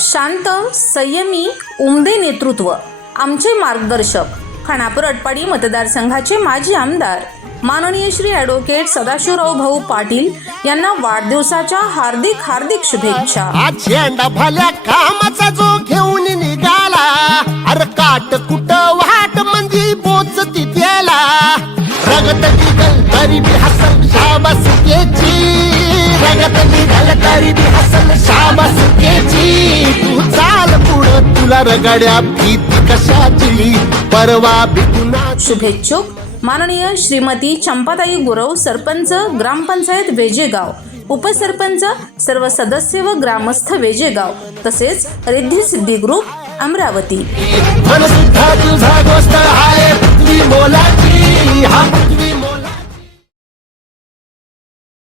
शांत संयमी उमदे नेतृत्व. आमचे मार्गदर्शक. खानापूर अटपाडी मतदारसंघाचे माजी आमदार. माननीय श्री ॲडव्होकेट सदाशिवराव भाऊ पाटील यांना वाढदिवसाच्या हार्दिक हार्दिक शुभेच्छा. झेंडा भल्या कामाचा जो घेऊन निघाला अरे काट कुट वाट मंदी पोच त्याला रगत निघल तरी बी हसल शाबास रगड्या भीती कशाची? परवा बिकुना शुभेच्छुक. माननीय श्रीमती चंपाताई गुरव सरपंच ग्रामपंचायत वेजेगाव उपसरपंच सर्व सदस्य व ग्रामस्थ वेजेगाव तसेच रिद्धी सिद्धी ग्रुप अमरावती.